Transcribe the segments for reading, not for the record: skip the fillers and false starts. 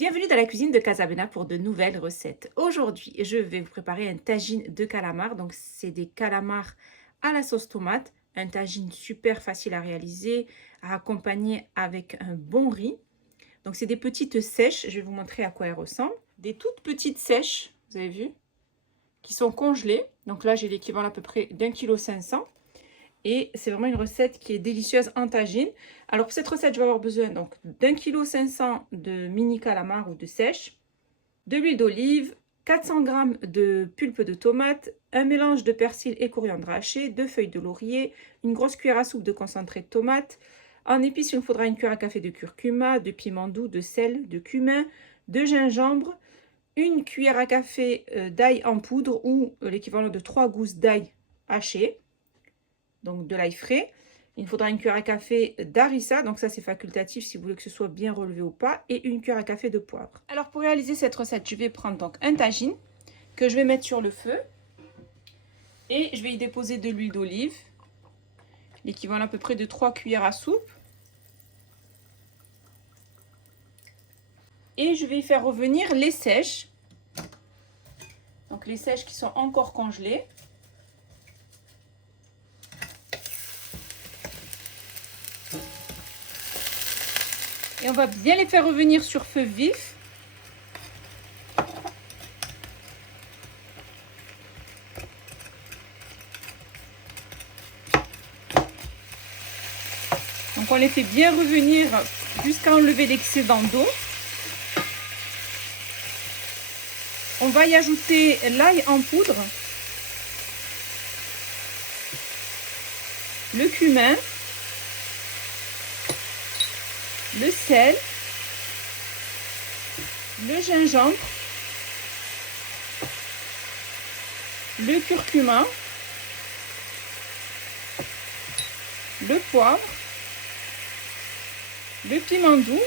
Bienvenue dans la cuisine de Casablanca pour de nouvelles recettes. Aujourd'hui, je vais vous préparer un tagine de calamars. Donc, c'est des calamars à la sauce tomate. Un tagine super facile à réaliser, à accompagner avec un bon riz. Donc, c'est des petites sèches. Je vais vous montrer à quoi elles ressemblent. Des toutes petites sèches, vous avez vu, qui sont congelées. Donc là, j'ai l'équivalent à peu près d'1,5 kg. Et c'est vraiment une recette qui est délicieuse en tagine. Alors pour cette recette, je vais avoir besoin donc d'1,5 kg de mini calamars ou de sèche, de l'huile d'olive, 400 g de pulpe de tomate, un mélange de persil et coriandre haché, 2 feuilles de laurier, une grosse cuillère à soupe de concentré de tomate. En épices, il nous faudra une cuillère à café de curcuma, de piment doux, de sel, de cumin, de gingembre, une cuillère à café d'ail en poudre ou l'équivalent de 3 gousses d'ail hachées. Donc de l'ail frais. Il faudra une cuillère à café d'harissa, donc ça c'est facultatif si vous voulez que ce soit bien relevé ou pas, et une cuillère à café de poivre. Alors pour réaliser cette recette, je vais prendre donc un tagine que je vais mettre sur le feu et je vais y déposer de l'huile d'olive, l'équivalent à peu près de 3 cuillères à soupe. Et je vais y faire revenir les sèches, donc les sèches qui sont encore congelées. Et on va bien les faire revenir sur feu vif. Donc on les fait bien revenir jusqu'à enlever l'excédent d'eau. On va y ajouter l'ail en poudre, le cumin, le sel, le gingembre, le curcuma, le poivre, le piment doux,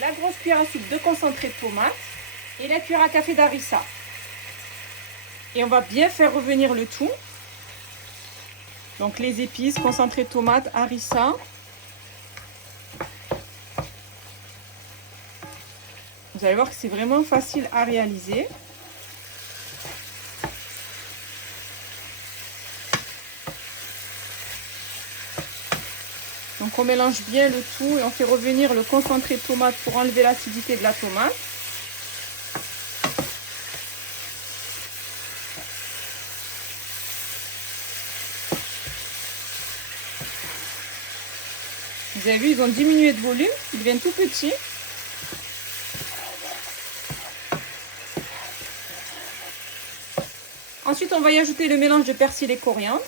la grosse cuillère à soupe de concentré de tomate et la cuillère à café d'harissa. Et on va bien faire revenir le tout. Donc les épices, concentré de tomate, harissa. Vous allez voir que c'est vraiment facile à réaliser. Donc on mélange bien le tout et on fait revenir le concentré de tomate pour enlever l'acidité de la tomate. Vous avez vu, ils ont diminué de volume, ils deviennent tout petits. Ensuite, on va y ajouter le mélange de persil et coriandre.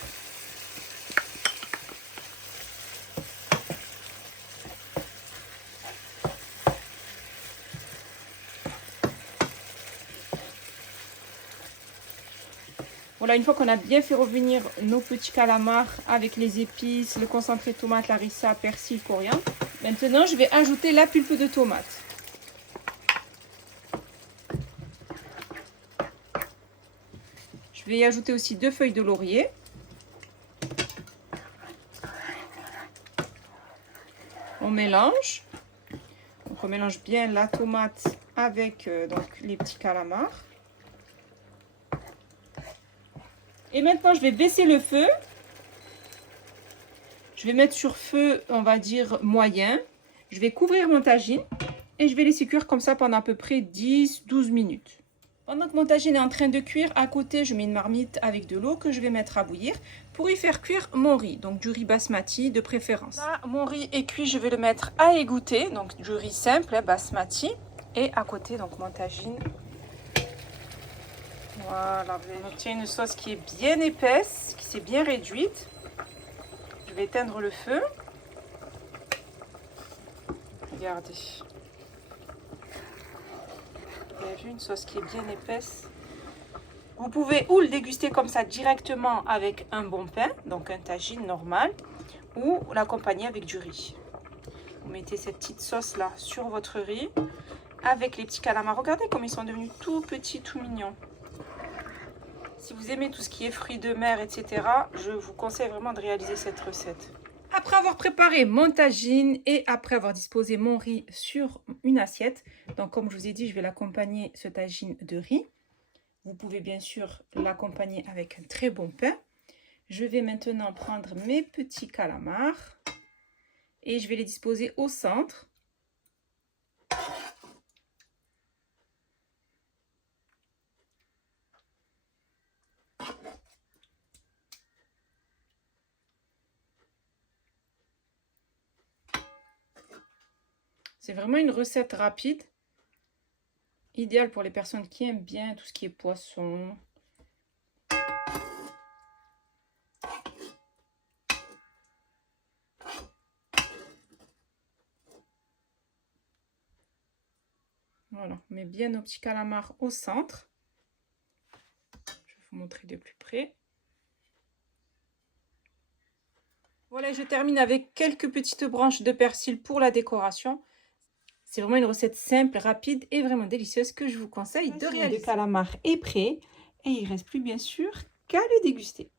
Voilà, une fois qu'on a bien fait revenir nos petits calamars avec les épices, le concentré de tomate, harissa, persil, coriandre, maintenant je vais ajouter la pulpe de tomate. Je vais y ajouter aussi 2 feuilles de laurier. On mélange. Donc on mélange bien la tomate avec donc les petits calamars. Et maintenant je vais baisser le feu. Je vais mettre sur feu, on va dire moyen. Je vais couvrir mon tagine et je vais laisser cuire comme ça pendant à peu près 10-12 minutes. Pendant que mon tagine est en train de cuire, à côté, je mets une marmite avec de l'eau que je vais mettre à bouillir pour y faire cuire mon riz, donc du riz basmati de préférence. Là, mon riz est cuit, je vais le mettre à égoutter, donc du riz simple, basmati. Et à côté, donc mon tagine. Voilà, on obtient une sauce qui est bien épaisse, qui s'est bien réduite. Je vais éteindre le feu. Regardez. Vous avez vu, une sauce qui est bien épaisse. Vous pouvez ou le déguster comme ça directement avec un bon pain, donc un tagine normal, ou l'accompagner avec du riz. Vous mettez cette petite sauce là sur votre riz avec les petits calamars. Regardez comme ils sont devenus tout petits, tout mignons. Si vous aimez tout ce qui est fruits de mer, etc., je vous conseille vraiment de réaliser cette recette. Après avoir préparé mon tagine et après avoir disposé mon riz sur une assiette, donc comme je vous ai dit, je vais l'accompagner ce tagine de riz. Vous pouvez bien sûr l'accompagner avec un très bon pain. Je vais maintenant prendre mes petits calamars et je vais les disposer au centre. C'est vraiment une recette rapide, idéale pour les personnes qui aiment bien tout ce qui est poisson. Voilà, on met bien nos petits calamars au centre. Je vais vous montrer de plus près. Voilà, je termine avec quelques petites branches de persil pour la décoration. C'est vraiment une recette simple, rapide et vraiment délicieuse que je vous conseille de réaliser. Le calamar est prêt et il ne reste plus bien sûr qu'à le déguster.